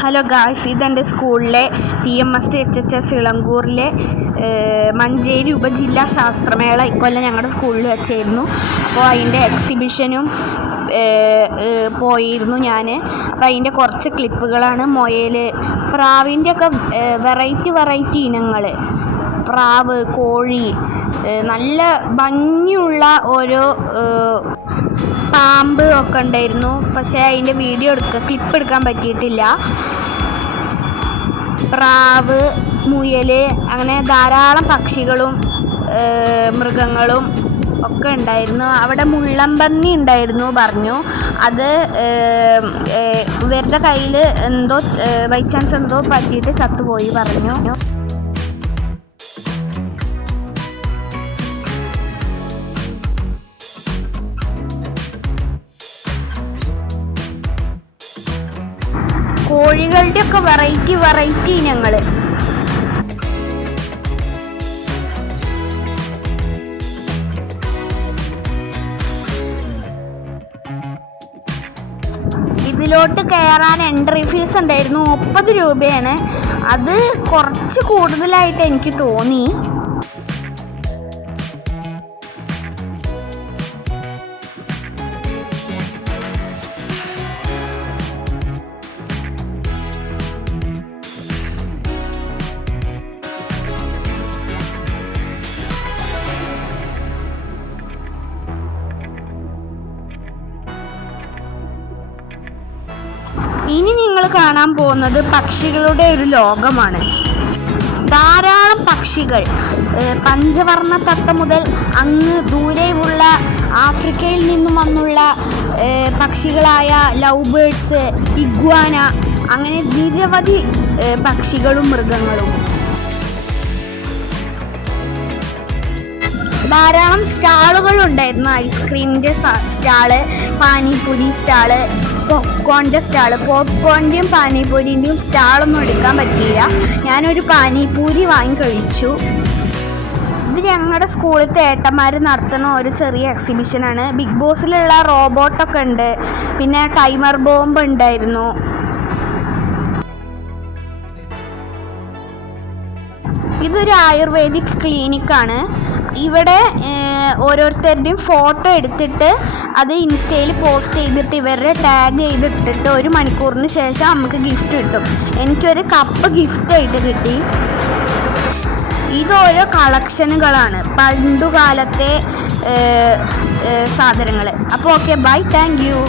Hello guys, ഇതെൻ്റെ സ്കൂളിലെ PMSHHS ഇളങ്കൂറിലെ Manjeri ഉപജില്ലാ ശാസ്ത്രമേള ഇക്കൊല്ലം ഞങ്ങളുടെ സ്കൂളിൽ വെച്ചായിരുന്നു. അപ്പോൾ അതിൻ്റെ എക്സിബിഷനും പോയിരുന്നു ഞാൻ. അപ്പോൾ അതിൻ്റെ കുറച്ച് ക്ലിപ്പുകളാണ്. മുയൽ, പ്രാവിൻ്റെയൊക്കെ വെറൈറ്റി ഇനങ്ങൾ, പ്രാവ്, കോഴി, നല്ല ഭംഗിയുള്ള ഓരോ പാമ്പ് ഒക്കെ ഉണ്ടായിരുന്നു. പക്ഷേ അതിൻ്റെ ക്ലിപ്പ് എടുക്കാൻ പറ്റിയിട്ടില്ല. പ്രാവ്, മുയൽ, അങ്ങനെ ധാരാളം പക്ഷികളും മൃഗങ്ങളും ഒക്കെ ഉണ്ടായിരുന്നു. അവിടെ മുള്ളൻപന്നി ഉണ്ടായിരുന്നു പറഞ്ഞു. അത് ഇവരുടെ കയ്യിൽ എന്തോ ബൈ ചാൻസ് എന്തോ പറ്റിയിട്ട് ചത്തുപോയി പറഞ്ഞു. കോഴികളുടെയൊക്കെ വെറൈറ്റി ഇനങ്ങൾ. ഇതിലോട്ട് കയറാൻ എൻട്രി ഫീസ് ഉണ്ടായിരുന്നു, 30 രൂപയാണ്. അത് കുറച്ച് കൂടുതലായിട്ട് എനിക്ക് തോന്നി. ഇനി നിങ്ങൾ കാണാൻ പോകുന്നത് പക്ഷികളുടെ ഒരു ലോകമാണ്. ധാരാളം പക്ഷികൾ, പഞ്ചവർണ്ണ തത്ത മുതൽ അങ്ങ് ദൂരെയുള്ള ആഫ്രിക്കയിൽ നിന്നും വന്നുള്ള പക്ഷികളായ ലവ് ബേർഡ്സ്, ഇഗ്വാന, അങ്ങനെ നിരവധി പക്ഷികളും മൃഗങ്ങളും. ധാരാളം സ്റ്റാളുകൾ ഉണ്ടായിരുന്നു. ഐസ്ക്രീമിൻ്റെ സ്റ്റാള്, പാനിപൂരി സ്റ്റാള്, പോപ്കോണിൻ്റെ സ്റ്റാള്. പോപ്കോണിൻ്റെയും പാനിപൂരിൻ്റെയും സ്റ്റാളൊന്നും എടുക്കാൻ പറ്റിയില്ല. ഞാനൊരു പാനിപൂരി വാങ്ങി കഴിച്ചു. ഇത് ഞങ്ങളുടെ സ്കൂളിലത്തെ ഏട്ടന്മാർ നടത്തുന്ന ഒരു ചെറിയ എക്സിബിഷനാണ്. ബിഗ് ബോസിലുള്ള റോബോട്ടൊക്കെ ഉണ്ട്, പിന്നെ ടൈമർ ബോംബ് ഉണ്ടായിരുന്നു. ഇതൊരു ആയുർവേദിക് ക്ലിനിക്കാണ്. ഇവിടെ ഓരോരുത്തരുടെയും ഫോട്ടോ എടുത്തിട്ട് അത് ഇൻസ്റ്റയിൽ പോസ്റ്റ് ചെയ്തിട്ട് ഇവരുടെ ടാഗ് ചെയ്തിട്ടിട്ട് 1 മണിക്കൂറിന് ശേഷം നമുക്ക് ഗിഫ്റ്റ് കിട്ടും. എനിക്കൊരു കപ്പ് ഗിഫ്റ്റായിട്ട് കിട്ടി. ഇതോരോ കളക്ഷനുകളാണ്, പണ്ടുകാലത്തെ സാധനങ്ങൾ. അപ്പോൾ ഓക്കെ, ബൈ, താങ്ക് യു.